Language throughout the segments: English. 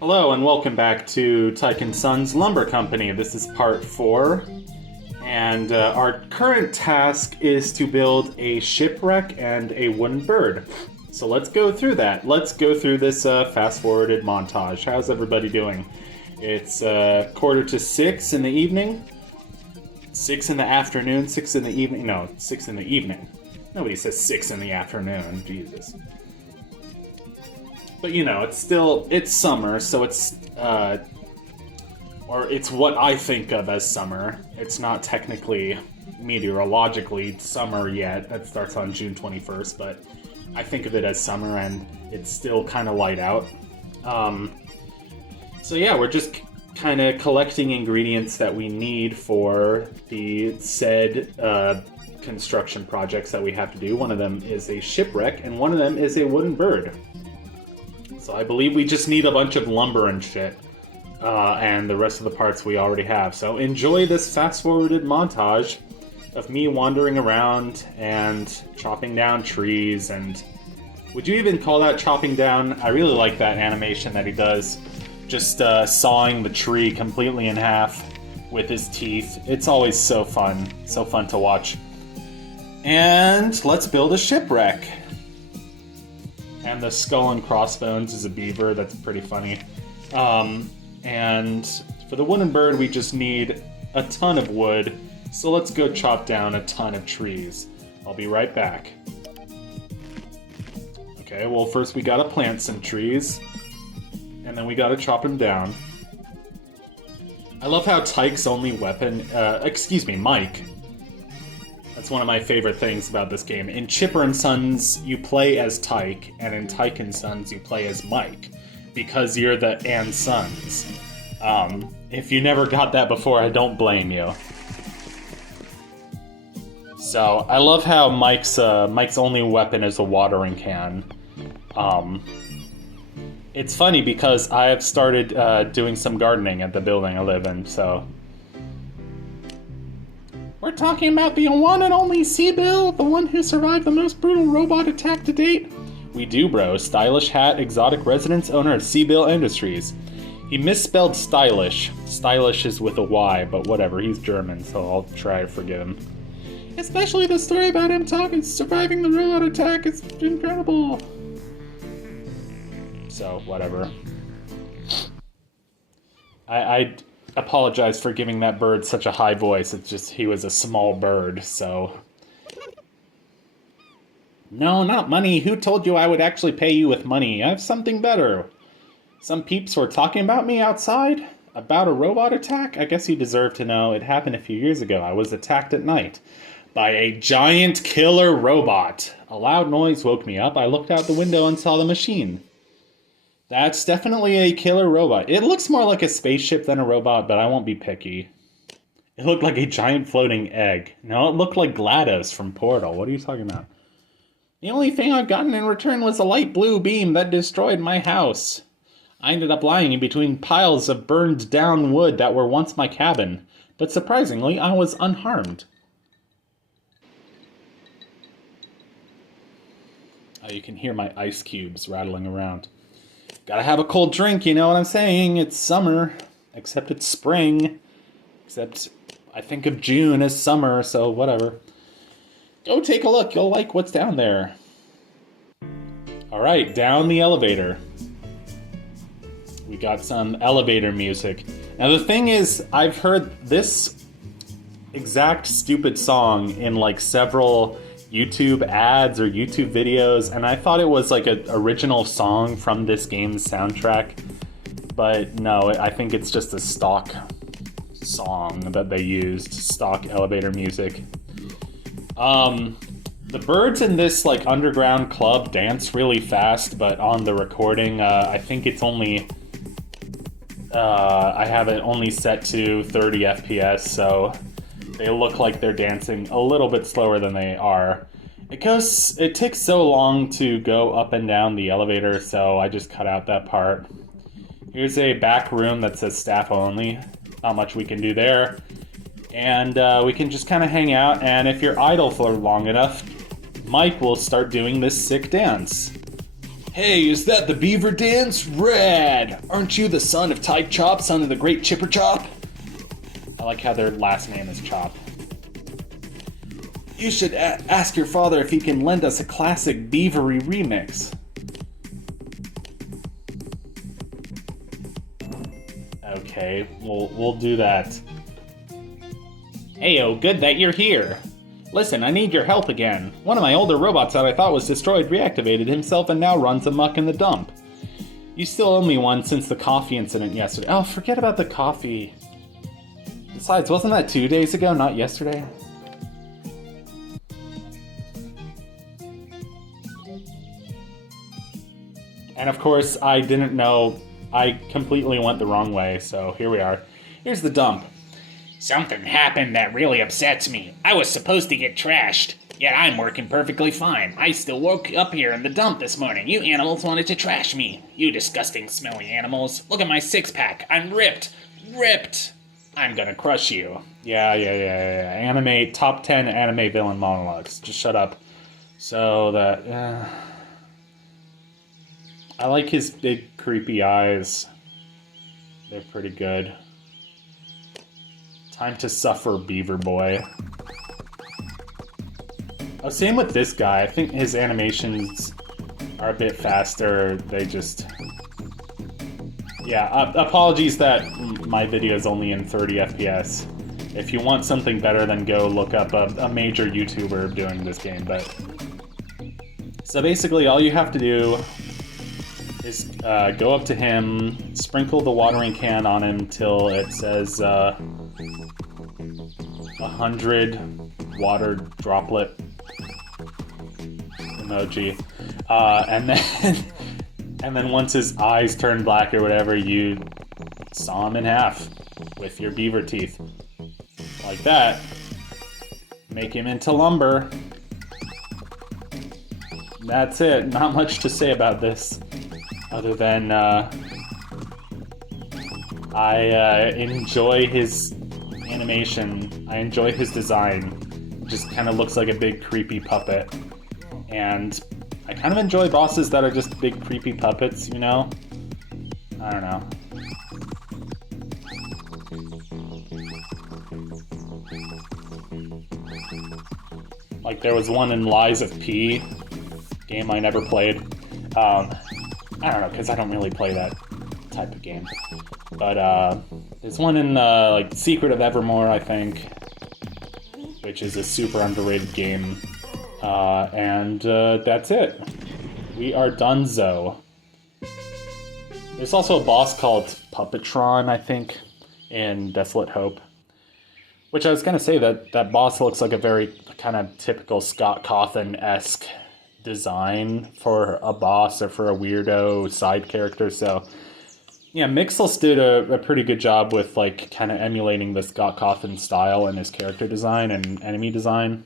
Hello and welcome back to Tyke and Sons Lumber Company. This is part 4, and our current task is to build a shipwreck and a wooden bird. So let's go through that. Let's go through this fast-forwarded montage. How's everybody doing? It's 5:45 in the evening, 6 in the afternoon, 6 in the evening. No, 6 in the evening. Nobody says 6 in the afternoon. Jesus. But you know, it's summer, so it's, or it's what I think of as summer. It's not technically, meteorologically summer yet. That starts on June 21st, but I think of it as summer, and it's still kind of light out. So yeah, we're just kind of collecting ingredients that we need for the said construction projects that we have to do. One of them is a shipwreck, and one of them is a wooden bird. So I believe we just need a bunch of lumber and shit, and the rest of the parts we already have. So enjoy this fast-forwarded montage of me wandering around and chopping down trees, and would you even call that chopping down? I really like that animation that he does, just sawing the tree completely in half with his teeth. It's always so fun to watch. And let's build a shipwreck. And the skull and crossbones is a beaver. That's pretty funny. And for the wooden bird, we just need a ton of wood. So let's go chop down a ton of trees. I'll be right back. Okay, well first we gotta plant some trees. And then we gotta chop them down. I love how Tyke's only weapon... Mike. That's one of my favorite things about this game. In Chipper and Sons, you play as Tyke, and in Tyke and Sons, you play as Mike, because you're the and Sons. If you never got that before, I don't blame you. So, I love how Mike's only weapon is a watering can. It's funny because I have started doing some gardening at the building I live in, so... We're talking about the one and only Seabill, the one who survived the most brutal robot attack to date? We do, bro. Stylish hat, exotic residence owner of Seabill Industries. He misspelled stylish. Stylish is with a Y, but whatever, he's German, so I'll try to forgive him. Especially the story about him surviving the robot attack is incredible. So, whatever. I apologize for giving that bird such a high voice. It's just he was a small bird, so... No, not money. Who told you I would actually pay you with money? I have something better. Some peeps were talking about me outside? About a robot attack? I guess you deserve to know. It happened a few years ago. I was attacked at night by a giant killer robot. A loud noise woke me up. I looked out the window and saw the machine. That's definitely a killer robot. It looks more like a spaceship than a robot, but I won't be picky. It looked like a giant floating egg. No, it looked like GLaDOS from Portal. What are you talking about? The only thing I've gotten in return was a light blue beam that destroyed my house. I ended up lying in between piles of burned down wood that were once my cabin. But surprisingly, I was unharmed. Oh, you can hear my ice cubes rattling around. Gotta have a cold drink, you know what I'm saying? It's summer. Except it's spring. Except I think of June as summer, so whatever. Go take a look, you'll like what's down there. Alright, down the elevator. We got some elevator music. Now the thing is, I've heard this exact stupid song in like several YouTube ads or YouTube videos, and I thought it was like an original song from this game's soundtrack, but no, I think it's just a stock song that they used, stock elevator music. The birds in this like underground club dance really fast, but on the recording, I think it's only, I have it only set to 30 FPS, so they look like they're dancing a little bit slower than they are. It takes so long to go up and down the elevator, so I just cut out that part. Here's a back room that says staff only. Not much we can do there. And we can just kind of hang out, and if you're idle for long enough, Mike will start doing this sick dance. Hey, is that the Beaver dance? Rad! Aren't you the son of Tyke Chop, son of the great Chipper Chop? I like how their last name is Chop. You should ask your father if he can lend us a classic Beavery remix. Okay, we'll do that. Heyo, good that you're here. Listen, I need your help again. One of my older robots that I thought was destroyed reactivated himself and now runs amok in the dump. You still owe me one since the coffee incident yesterday. Oh, forget about the coffee. Besides, wasn't that 2 days ago, not yesterday? And of course, I didn't know. I completely went the wrong way, so here we are. Here's the dump. Something happened that really upsets me. I was supposed to get trashed, yet I'm working perfectly fine. I still woke up here in the dump this morning. You animals wanted to trash me. You disgusting, smelly animals. Look at my six-pack. I'm ripped. Ripped. I'm gonna crush you. Yeah. Anime, top 10 anime villain monologues. Just shut up. So that... I like his big, creepy eyes. They're pretty good. Time to suffer, Beaver Boy. Oh, same with this guy. I think his animations are a bit faster. They just... Yeah, apologies that my video is only in 30 FPS. If you want something better, then go look up a major YouTuber doing this game, but... So basically, all you have to do is go up to him, sprinkle the watering can on him till it says 100 water droplet emoji, and then once his eyes turn black or whatever, you saw him in half with your beaver teeth, like that. Make him into lumber. That's it. Not much to say about this. Other than, I enjoy his animation. I enjoy his design. It just kind of looks like a big creepy puppet. And I kind of enjoy bosses that are just big creepy puppets, you know? I don't know. Like there was one in Lies of P, game I never played. I don't know, because I don't really play that type of game. But there's one in like Secret of Evermore, I think, which is a super underrated game. And that's it. We are donezo. There's also a boss called Puppetron, I think, in Desolate Hope. Which I was gonna say that boss looks like a very kind of typical Scott Cawthon-esque design for a boss or for a weirdo side character. So yeah, Mixels did a pretty good job with like kind of emulating the Scott Cawthon style in his character design and enemy design.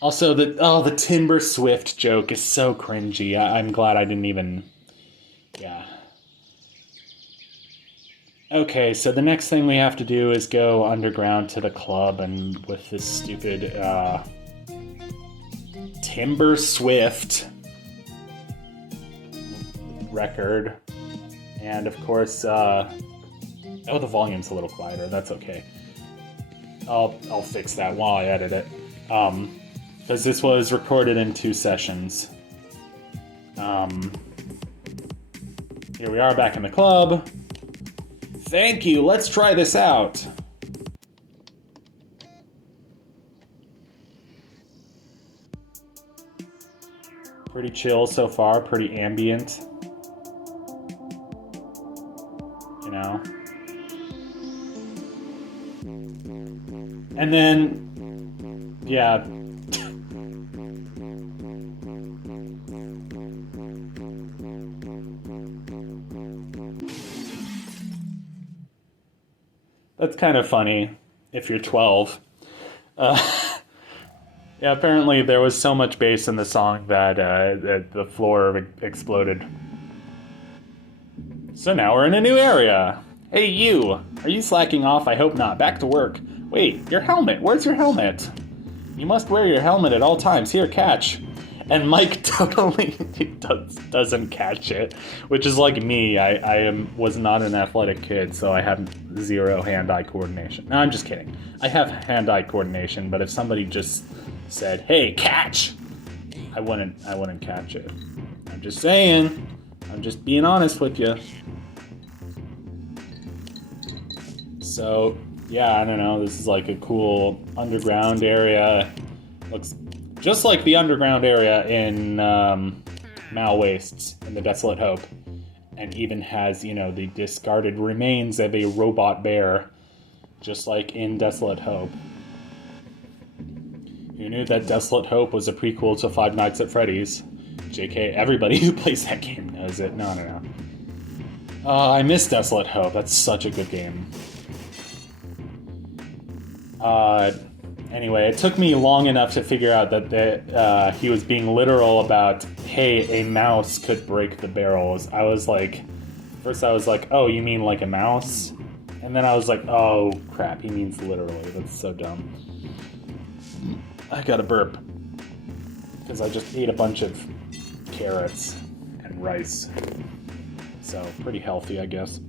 Also, the Timber Swift joke is so cringy. I'm glad I didn't even... Yeah. Okay, so the next thing we have to do is go underground to the club and with this stupid, Timber Swift record. And of course, oh, the volume's a little quieter. That's okay. I'll fix that while I edit it. Because this was recorded in 2 sessions. Here we are back in the club. Thank you, let's try this out. Pretty chill so far, pretty ambient. You know? And then, yeah. That's kind of funny if you're 12. Yeah, apparently there was so much bass in the song that the floor exploded. So now we're in a new area. Hey, you! Are you slacking off? I hope not. Back to work. Wait, your helmet! Where's your helmet? You must wear your helmet at all times. Here, catch. And Mike totally doesn't catch it, which is like me. Was not an athletic kid, so I have zero hand-eye coordination. No, I'm just kidding. I have hand-eye coordination, but if somebody just said, "Hey, catch," I wouldn't catch it. I'm just saying. I'm just being honest with you. So, yeah, I don't know. This is like a cool underground area. Looks just like the underground area in Mal Wastes in the Desolate Hope. And even has, the discarded remains of a robot bear, just like in Desolate Hope. Who knew that Desolate Hope was a prequel to Five Nights at Freddy's? JK, everybody who plays that game knows it. No. I miss Desolate Hope. That's such a good game. Anyway, it took me long enough to figure out that he was being literal about, hey, a mouse could break the barrels. First I was like, oh, you mean like a mouse? And then I was like, oh, crap, he means literally. That's so dumb. I gotta burp. Because I just ate a bunch of carrots and rice. So, pretty healthy, I guess.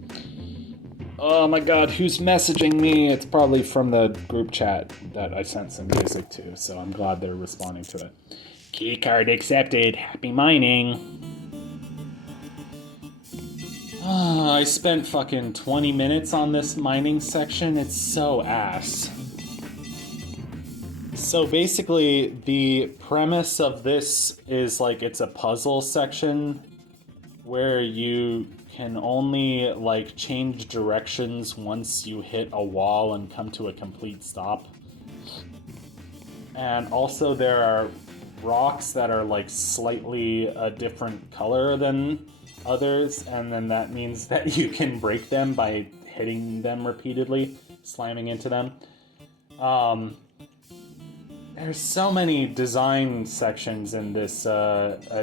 Oh my god, who's messaging me? It's probably from the group chat that I sent some music to, so I'm glad they're responding to it. Keycard accepted. Happy mining. I spent fucking 20 minutes on this mining section. It's so ass. So basically, the premise of this is like it's a puzzle section where you can only change directions once you hit a wall and come to a complete stop. And also there are rocks that are slightly a different color than others, and then that means that you can break them by hitting them repeatedly, slamming into them. There's so many design sections in this,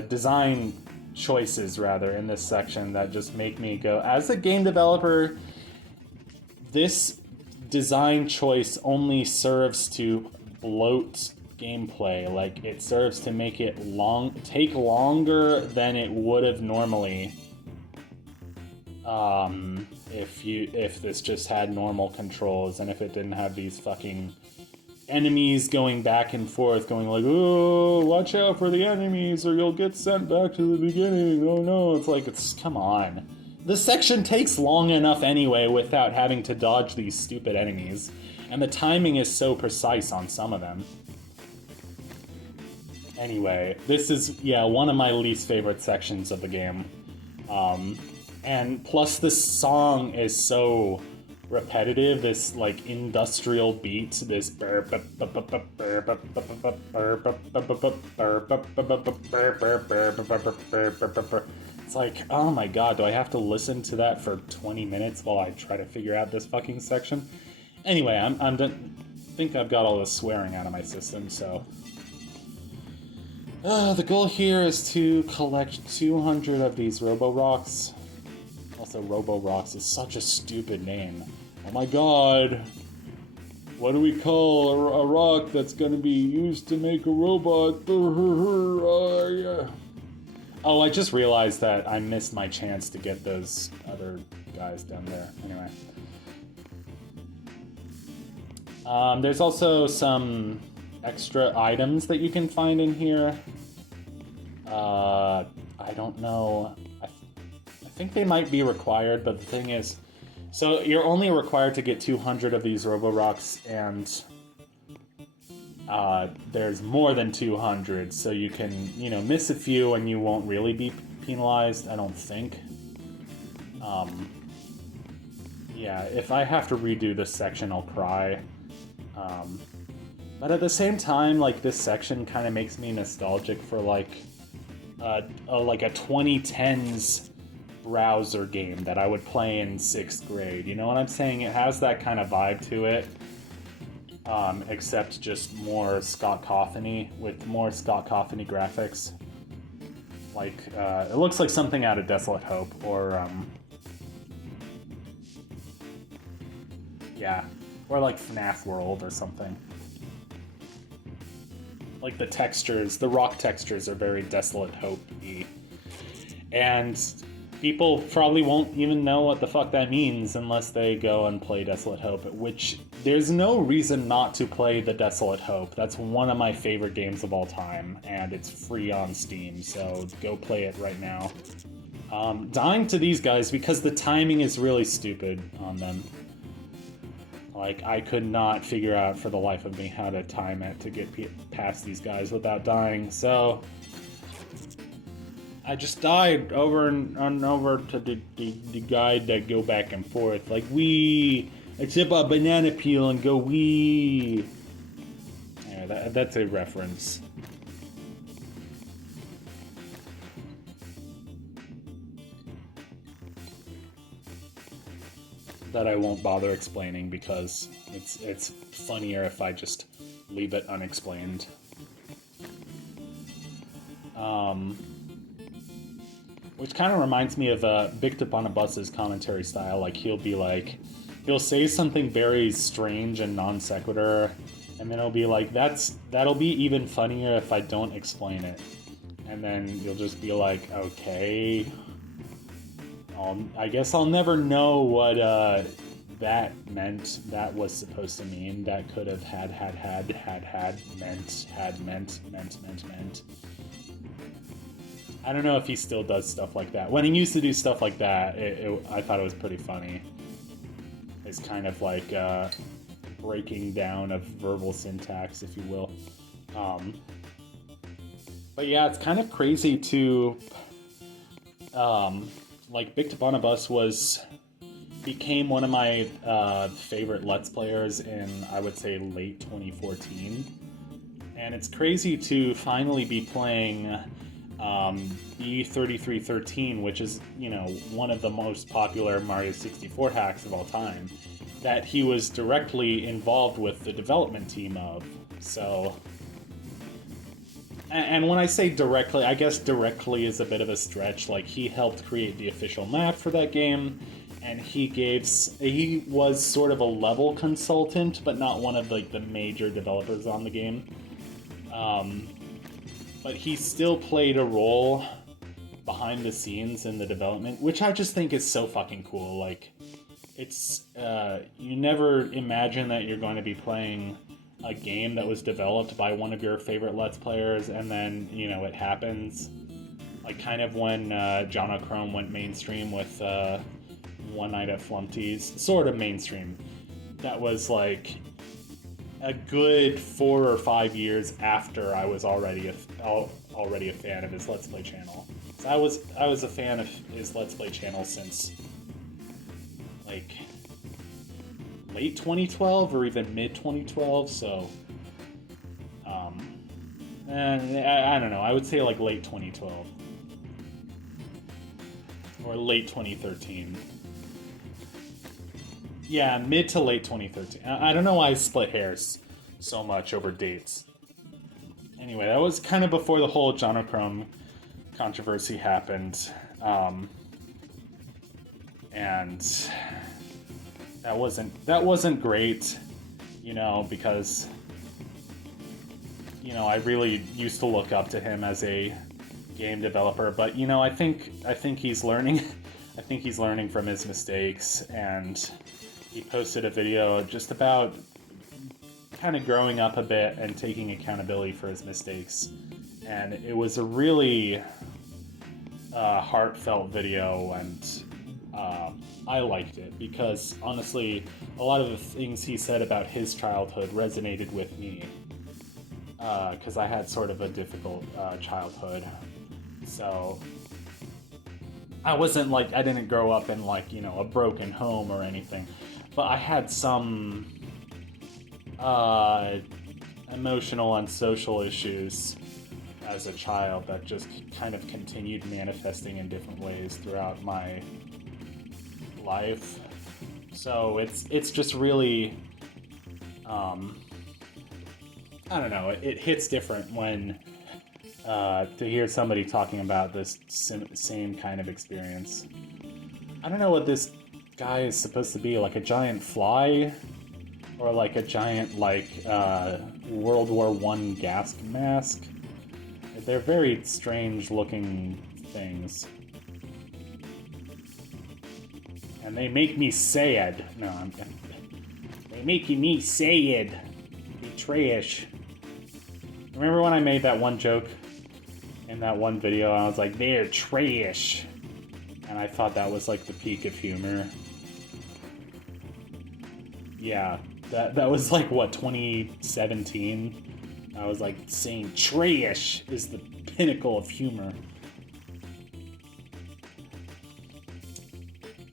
design choices rather in this section that just make me go, as a game developer, this design choice only serves to bloat gameplay. It serves to make it take longer than it would have normally if this just had normal controls, and if it didn't have these fucking enemies going back and forth, going oh, watch out for the enemies or you'll get sent back to the beginning. Oh no, it's come on. This section takes long enough anyway without having to dodge these stupid enemies, and the timing is so precise on some of them. Anyway, this is, one of my least favorite sections of the game. And plus this song is so repetitive, this industrial beat, this it's oh my god, do I have to listen to that for 20 minutes while I try to figure out this fucking section? Anyway, I'm done. I think I've got all the swearing out of my system, so the goal here is to collect 200 of these Robo-Rocks. Also, Robo-Rocks is such a stupid name. Oh my god. What do we call a rock that's gonna be used to make a robot? Oh, I just realized that I missed my chance to get those other guys down there. Anyway. There's also some extra items that you can find in here. I don't know. I think they might be required, but the thing is, so you're only required to get 200 of these Robo-Rocks, and there's more than 200, so you can, miss a few and you won't really be penalized, I don't think. Yeah, if I have to redo this section, I'll cry. But at the same time, this section kind of makes me nostalgic for, a 2010s browser game that I would play in 6th grade. You know what I'm saying? It has that kind of vibe to it, except just more Scott Cawthon-y, with more Scott Cawthon-y graphics. It looks like something out of Desolate Hope, or, or FNAF World or something. like the textures, the rock textures are very Desolate Hope-y. And people probably won't even know what the fuck that means unless they go and play Desolate Hope, which there's no reason not to play the Desolate Hope. That's one of my favorite games of all time, and it's free on Steam, so go play it right now. Dying to these guys because the timing is really stupid on them. Like, I could not figure out for the life of me how to time it to get past these guys without dying, so I just died over and over to the guide that go back and forth. Like, we accept a banana peel and go, we. Yeah, that's a reference. That I won't bother explaining because it's funnier if I just leave it unexplained. Which kind of reminds me of Bicked Up on a Bus's commentary style. Like, he'll say something very strange and non sequitur, and then he'll be like, that'll be even funnier if I don't explain it. And then you'll just be like, okay, I guess I'll never know what that meant, that was supposed to mean, that could have had, meant. I don't know if he still does stuff like that. When he used to do stuff like that, I thought it was pretty funny. It's kind of like breaking down of verbal syntax, if you will. But yeah, it's kind of crazy to... like, Bicked Up on a Bus became one of my favorite Let's Players in, I would say, late 2014. And it's crazy to finally be playing B3313, which is, you know, one of the most popular Mario 64 hacks of all time, that he was directly involved with the development team of. So, and when I say directly, I guess directly is a bit of a stretch. Like, he helped create the official map for that game, and he was sort of a level consultant, but not one of, like, the major developers on the game. But he still played a role behind the scenes in the development, which I just think is so fucking cool. Like, it's, you never imagine that you're going to be playing a game that was developed by one of your favorite Let's Players, and then, you know, it happens. Like, kind of when John O'Chrome went mainstream with One Night at Flumpty's, sort of mainstream. That was, like, a good 4 or 5 years after I was already a fan of his Let's Play channel. So I was a fan of his Let's Play channel since, like, late 2012 or even mid 2012. So, I don't know. I would say like late 2012 or late 2013. Yeah, mid to late 2013. I don't know why I split hairs so much over dates. Anyway, that was kind of before the whole John O'Chrome controversy happened. And that wasn't great, you know, because, you know, I really used to look up to him as a game developer, but, you know, I think he's learning. I think he's learning from his mistakes, and he posted a video just about kind of growing up a bit and taking accountability for his mistakes. And it was a really heartfelt video, and I liked it because, honestly, a lot of the things he said about his childhood resonated with me, because I had sort of a difficult childhood. So I didn't grow up in, like, you know, a broken home or anything, but I had some emotional and social issues as a child that just kind of continued manifesting in different ways throughout my life. So it's just really, I don't know, it hits different when to hear somebody talking about this same kind of experience. I don't know what this guy is supposed to be, like a giant fly, or like a giant, like, World War I gas mask. They're very strange looking things. And they make me sad. No, they make me sad. Be trash. Remember when I made that one joke in that one video? I was like, they're trash. And I thought that was like the peak of humor. Yeah, that was like, what, 2017? I was like, saying trash is the pinnacle of humor.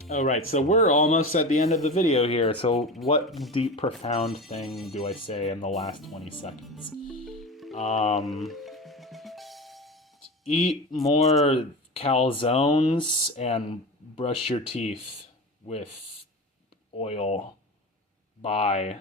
Alright, so we're almost at the end of the video here, so what deep, profound thing do I say in the last 20 seconds? Eat more calzones and brush your teeth with oil. Bye.